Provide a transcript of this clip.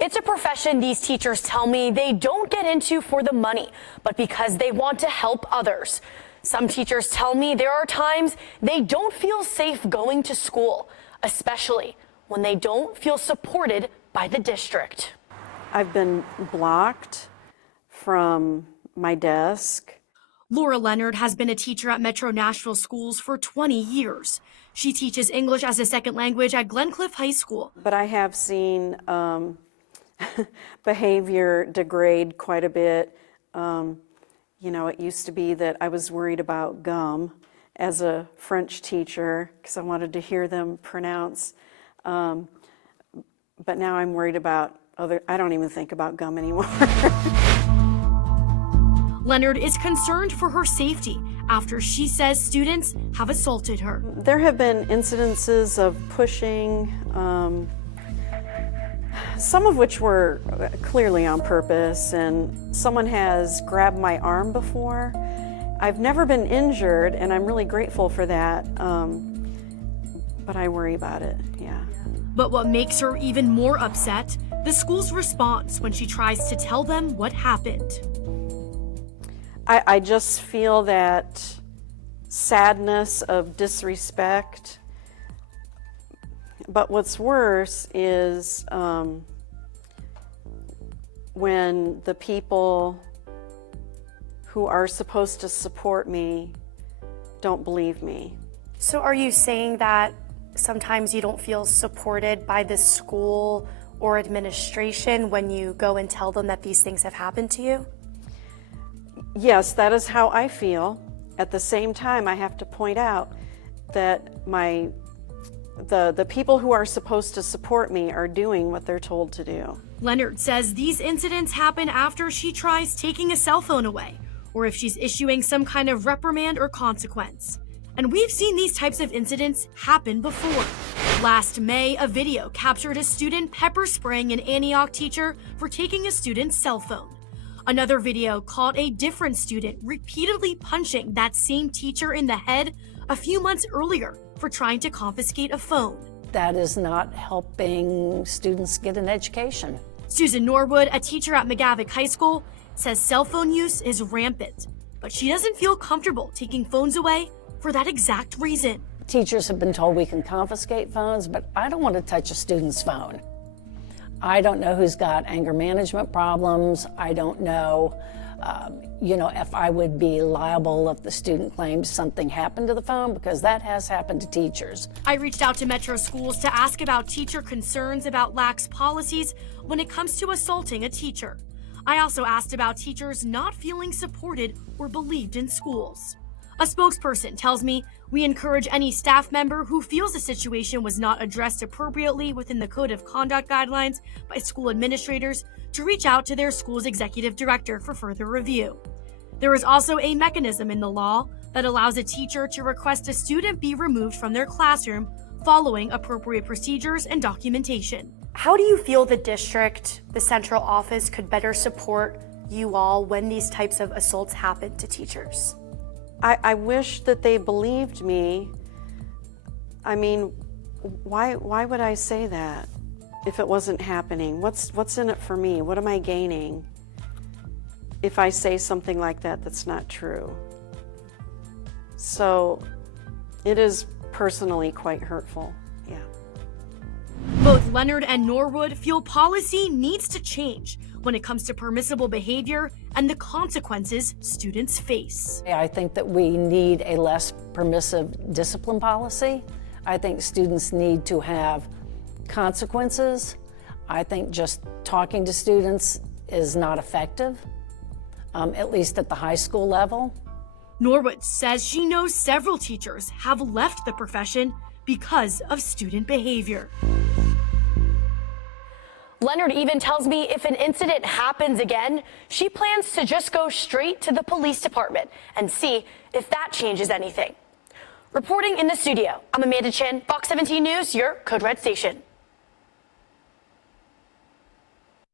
It's a profession these teachers tell me they don't get into for the money, but because they want to help others. Some teachers tell me there are times they don't feel safe going to school, especially when they don't feel supported by the district. I've been blocked from my desk. Laura Leonard has been a teacher at Metro Nashville schools for 20 years. She teaches English as a second language at Glencliff High School. But I have seen behavior degrade quite a bit. You know, it used to be that I was worried about gum as a French teacher because I wanted to hear them pronounce. But now I'm worried about I don't even think about gum anymore. Leonard is concerned for her safety after she says students have assaulted her. There have been incidences of pushing, some of which were clearly on purpose, and someone has grabbed my arm before. I've never been injured, and I'm really grateful for that, but I worry about it, yeah. But what makes her even more upset, the school's response when she tries to tell them what happened. I just feel that sadness of disrespect. But what's worse is when the people who are supposed to support me don't believe me. So are you saying that sometimes you don't feel supported by the school or administration when you go and tell them that these things have happened to you? Yes, that is how I feel. At the same time, I have to point out that the people who are supposed to support me are doing what they're told to do. Leonard says these incidents happen after she tries taking a cell phone away, or if she's issuing some kind of reprimand or consequence. And we've seen these types of incidents happen before. Last May, a video captured a student pepper spraying an Antioch teacher for taking a student's cell phone. Another video caught a different student repeatedly punching that same teacher in the head a few months earlier for trying to confiscate a phone. That is not helping students get an education. Susan Norwood, a teacher at McGavick High School, says cell phone use is rampant, but she doesn't feel comfortable taking phones away for that exact reason. Teachers have been told we can confiscate phones, but I don't want to touch a student's phone. I don't know who's got anger management problems. I don't know, if I would be liable if the student claims something happened to the phone, because that has happened to teachers. I reached out to Metro schools to ask about teacher concerns about lax policies when it comes to assaulting a teacher. I also asked about teachers not feeling supported or believed in schools. A spokesperson tells me we encourage any staff member who feels a situation was not addressed appropriately within the Code of Conduct guidelines by school administrators to reach out to their school's executive director for further review. There is also a mechanism in the law that allows a teacher to request a student be removed from their classroom following appropriate procedures and documentation. How do you feel the district, the central office, could better support you all when these types of assaults happen to teachers? I wish that they believed me. I mean, why would I say that if it wasn't happening? What's in it for me? What am I gaining if I say something like that that's not true? So it is personally quite hurtful, yeah. Both Leonard and Norwood feel policy needs to change when it comes to permissible behavior and the consequences students face. I think that we need a less permissive discipline policy. I think students need to have consequences. I think just talking to students is not effective, at least at the high school level. Norwood says she knows several teachers have left the profession because of student behavior. Leonard even tells me if an incident happens again, she plans to just go straight to the police department and see if that changes anything. Reporting in the studio, I'm Amanda Chin, Fox 17 News, your Code Red station.